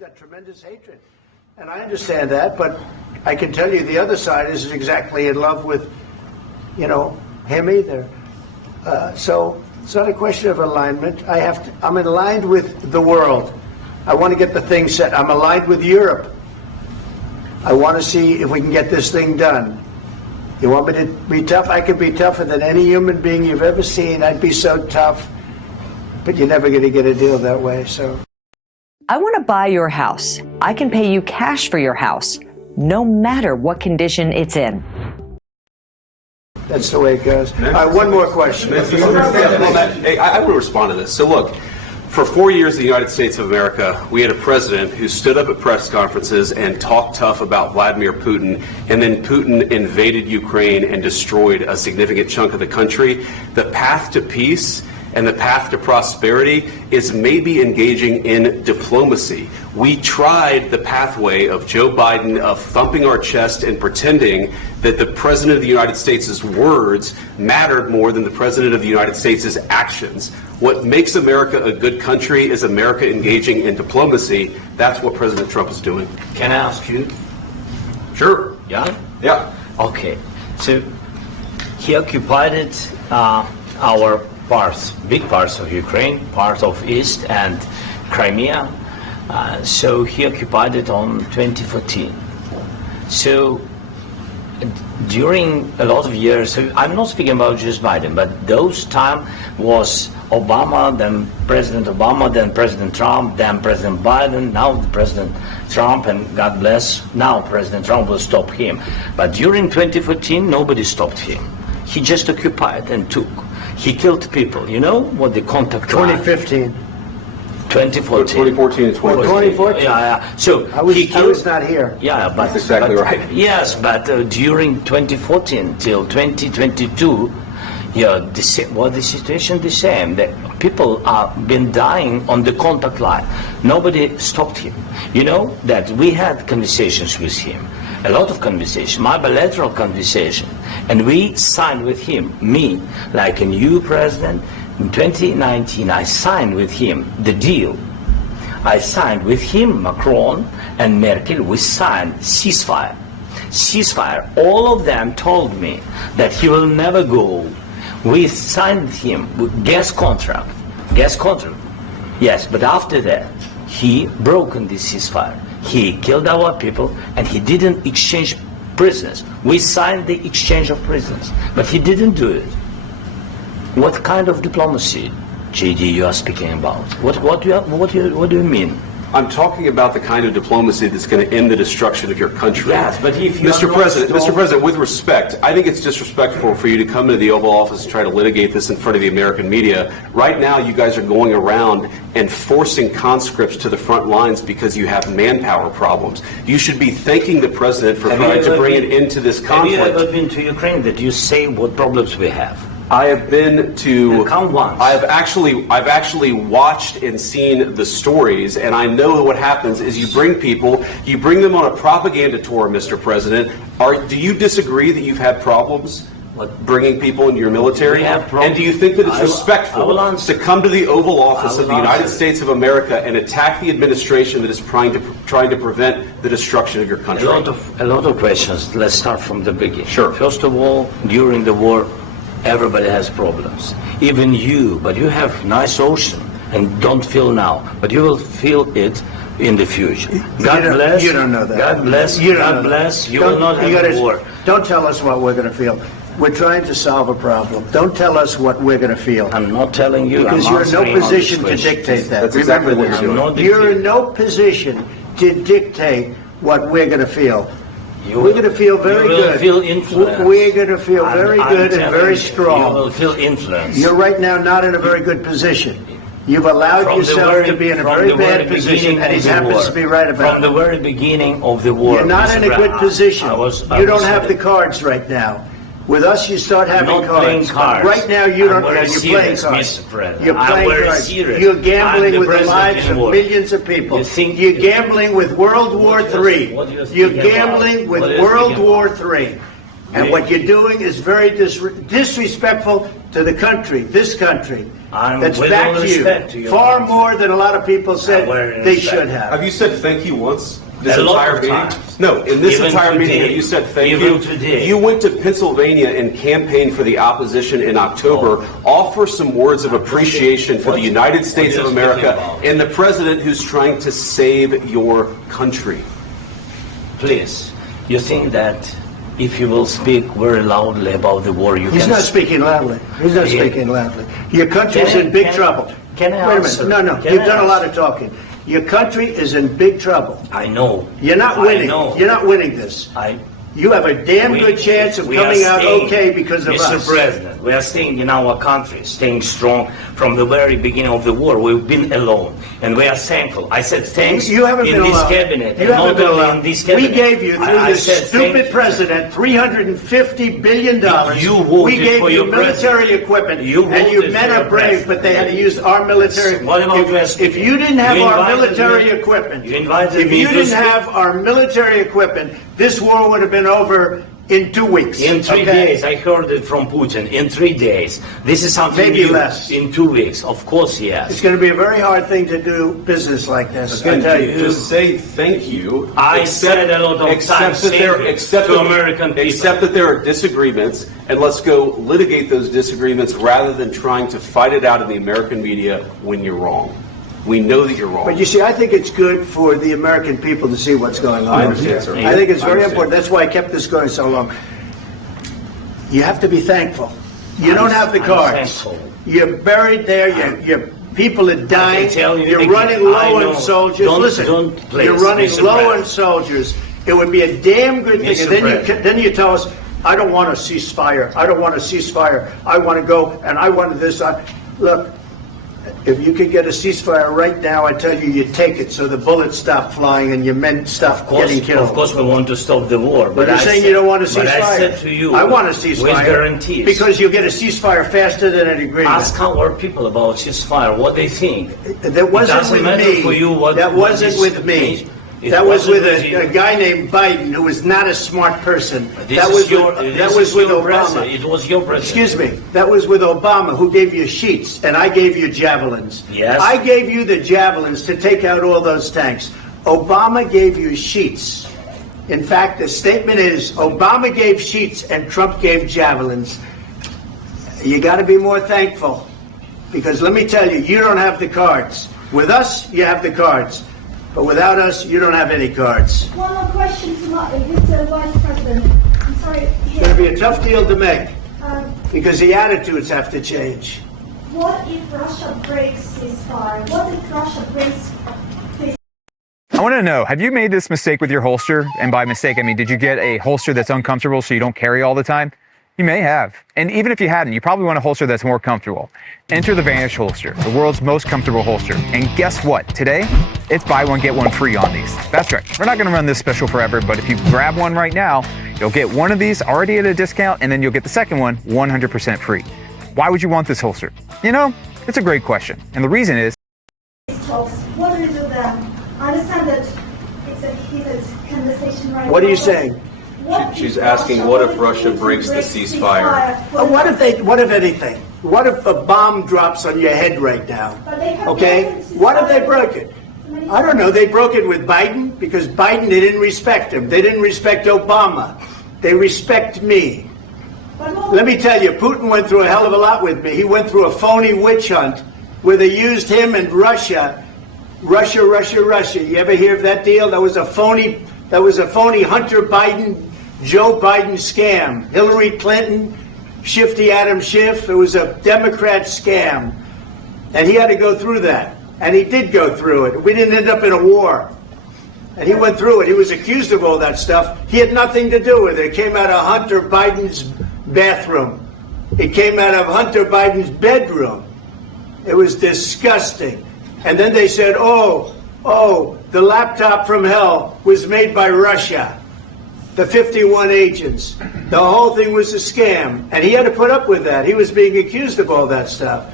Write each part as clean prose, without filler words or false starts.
Got tremendous hatred. And I understand that, but I can tell you the other side isn't exactly in love with, him either. So it's not a question of alignment. I'm aligned with the world. I want to get the thing set. I'm aligned with Europe. I want to see if we can get this thing done. You want me to be tough? I could be tougher than any human being you've ever seen. I'd be so tough. But you're never going to get a deal that way, so. I want to buy your house. I can pay you cash for your house, no matter what condition it's in. That's the way it goes. One more question. I want to respond to this. So look, for 4 years in the United States of America, we had a president who stood up at press conferences and talked tough about Vladimir Putin, and then Putin invaded Ukraine and destroyed a significant chunk of the country. The path to peace and the path to prosperity is maybe engaging in diplomacy. We tried the pathway of Joe Biden of thumping our chest and pretending that the President of the United States' words mattered more than the President of the United States' actions. What makes America a good country is America engaging in diplomacy. That's what President Trump is doing. Can I ask you? Sure. Yeah? Yeah. Okay. So he occupied our parts, big parts of Ukraine, part of East and Crimea. So he occupied it on 2014. So during a lot of years, so I'm not speaking about just Biden, but those time was Obama, then President Obama, then President Trump, then President Biden, now President Trump, and God bless, now President Trump will stop him. But during 2014, nobody stopped him. He just occupied and took. He killed people. You know what the contact 2015. 2014. 2014 and 2014. 2014. Yeah. So I was not here. Yeah, but that's exactly right. Yes, but during 2014 till 2022, the situation the same. That people are been dying on the contact line. Nobody stopped him. You know that we had conversations with him, a lot of conversation, my bilateral conversation, and we signed with him. Me, like a new president. In 2019, I signed with him the deal. I signed with him, Macron and Merkel, we signed ceasefire. Ceasefire. All of them told me that he will never go. We signed with him with gas contract. Gas contract. Yes, but after that, he broken this ceasefire. He killed our people and he didn't exchange prisoners. We signed the exchange of prisoners, but he didn't do it. What kind of diplomacy, JD, you are speaking about? What do you mean? I'm talking about the kind of diplomacy that's going to end the destruction of your country. Yes, but if you Mr. President, with respect, I think it's disrespectful for you to come into the Oval Office and try to litigate this in front of the American media. Right now, you guys are going around and forcing conscripts to the front lines because you have manpower problems. You should be thanking the President for trying to bring it into this conflict. Have you ever been to Ukraine that you say what problems we have? I have been to. Count once. I've actually watched and seen the stories, and I know what happens is you bring them on a propaganda tour, Mr. President. Do you disagree that you've had problems bringing people into your military? And do you think that it's respectful to come to the Oval Office of the United States of America and attack the administration that is trying to prevent the destruction of your country? A lot of questions. Let's start from the beginning. Sure. First of all, during the war, everybody has problems, even you, but you have nice ocean and don't feel now, but you will feel it in the future. God bless. You don't know that. God bless. God bless. You will not have war. Don't tell us what we're going to feel. We're trying to solve a problem. Don't tell us what we're going to feel. I'm not telling you. Because you're in no position to dictate that. That's exactly what you're doing. You're in no position to dictate what we're going to feel. We're going to feel very good. Feel influence. We're going to feel very good and very strong. You will feel influence. You're right now not in a very good position. You've allowed yourself to be in a very bad position, and he happens to be right about it. From the very beginning of the war. You're not in a good position. You don't have the cards right now. With us, you start having cards. Right now, you don't. You're playing cards. You're playing cards. You're gambling with the lives of millions of people. You're gambling with World War III. You're gambling with World War III. And what you're doing is very disrespectful to the country, this country. that's with backed all respect to you your far country. more than a lot of people said Very they respect. should have. Have you said thank you once? This A lot entire of meeting? times. No, in this Even entire meeting, today. have you said thank Even you? today. You went to Pennsylvania and campaigned for the opposition in October. Offer some words of appreciation for the United States of you're America speaking about? and the president who's trying to save your country. Please, you think that if you will speak very loudly about the war, you He's can... not speaking loudly. He's not Yeah. speaking loudly. Your country's Can I- in big can I- trouble. can I Wait a answer? minute. No, Can you've I done a lot answer? of talking. Your country is in big trouble. I know. You're not I winning. know. You're not winning this. You have a damn good chance of we are coming out staying, okay because of Mr. us. President, we are staying in our country, staying strong from the very beginning of the war. We've been alone, and we are thankful. I said thanks You haven't in been this allowed. cabinet, You and haven't not been only allowed. in this We cabinet. gave you, through I this said thank stupid you. president, $350 billion. You voted We gave for you your military president. equipment, You and you voted men for are your brave, but they had to use our military. What about If you didn't have You our invited military me- equipment, you invited if me you to didn't speak- have our military equipment, this war would have been over in 2 weeks. In 3 okay? days, I heard it from Putin. In 3 days, this is something Maybe new. less. In 2 weeks, of course, It's yes. going to be a very hard thing to do business like this. I Again, tell you. just say thank you. I said a lot of Except times that there- thank you except to that- American people. Except that there are disagreements, and let's go litigate those disagreements rather than trying to fight it out in the American media when you're wrong. We know that you're wrong. But you see, I think it's good for the American people to see what's going on. I understand, sir. I think it's I very understand. important. That's why I kept this going so long. You have to be thankful. You don't have the I'm cards. thankful. You're buried there. Your people are dying. tell you You're again, running I low know. on soldiers. Don't- Listen, don't please, you're running Mr. low President. on soldiers. It would be a damn good thing. Mr. And then President. then you tell us, I don't want a ceasefire. I don't want a ceasefire. I want to go and I want this. Look, if you could get a ceasefire right now, I tell you, you take it so the bullets stop flying and your men stop getting killed. Of course, we want to stop the war. But you're I saying said- you don't want a ceasefire. But I said to you, I want a with ceasefire. guarantees. Because you'll get a ceasefire faster than an agreement. Ask our people about ceasefire, what they think. That wasn't It doesn't with matter me. for you what That what wasn't this with me. means. It That was wasn't with you. a guy named Biden who was not a smart person. This That is was your, with, this that was is with your Obama. president. It was your president. Excuse me. That was with Obama, who gave you sheets, and I gave you javelins. Yes. I gave you the javelins to take out all those tanks. Obama gave you sheets. In fact, the statement is Obama gave sheets and Trump gave javelins. You got to be more thankful, because let me tell you, you don't have the cards. With us, you have the cards. But without us, you don't have any cards. One more question to Mr. Vice President. I'm sorry. It's going to be a tough deal to make, Um, because the attitudes have to change. what if Russia breaks ceasefire? What if Russia breaks this? I want to know, have you made this mistake with your holster? And by mistake, I mean, did you get a holster that's uncomfortable so you don't carry all the time? You may have. And even if you hadn't, you probably want a holster that's more comfortable. Enter the Vanish holster, the world's most comfortable holster. And guess what? Today, it's buy one, get one free on these. That's right. We're not going to run this special forever, but if you grab one right now, you'll get one of these already at a discount, and then you'll get the second one 100% free. Why would you want this holster? You know, it's a great question. And the reason is, Talks. What do we do then? I understand that it's a heated conversation right now. What are you but saying? what She's if asking, what if Russia breaks the ceasefire? What if anything? What if a bomb drops on your head right now? But they have Okay? broken ceasefire. What if they broke it? I don't know. They broke it with Biden because Biden, they didn't respect him. They didn't respect Obama. They respect me. But what- Let me tell you, Putin went through a hell of a lot with me. He went through a phony witch hunt where they used him and Russia. Russia. You ever hear of that deal? That was a phony Hunter Biden, Joe Biden scam. Hillary Clinton, Shifty Adam Schiff. It was a Democrat scam. And he had to go through that. And he did go through it. We didn't end up in a war. And he went through it. He was accused of all that stuff. He had nothing to do with it. It came out of Hunter Biden's bathroom. It came out of Hunter Biden's bedroom. It was disgusting. And then they said, oh, the laptop from hell was made by Russia. The 51 agents. The whole thing was a scam. And he had to put up with that. He was being accused of all that stuff.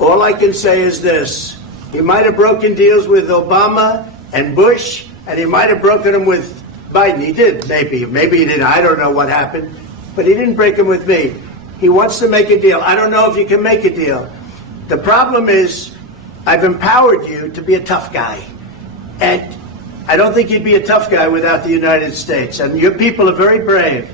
All I can say is this. He might have broken deals with Obama and Bush, and he might have broken them with Biden. He did, maybe. Maybe he didn't. I don't know what happened. But he didn't break them with me. He wants to make a deal. I don't know if you can make a deal. The problem is, I've empowered you to be a tough guy. And I don't think you'd be a tough guy without the United States. And your people are very brave.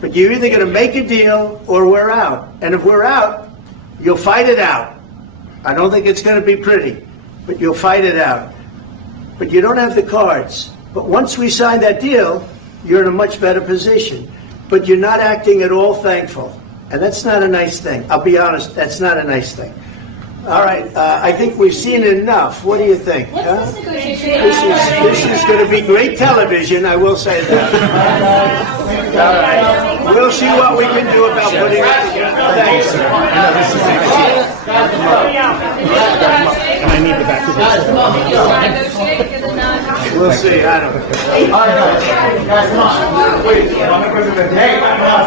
But you're either going to make a deal or we're out. And if we're out, you'll fight it out. I don't think it's going to be pretty, but you'll fight it out. But you don't have the cards. But once we sign that deal, you're in a much better position. But you're not acting at all thankful. And that's not a nice thing. I'll be honest, that's not a nice thing. All right, I think we've seen enough. What do you think? What's this negotiation? This is going to be great television, I will say that. All right. We'll see what we can do about putting it together. Thanks. And I need the back of We'll see. I don't know.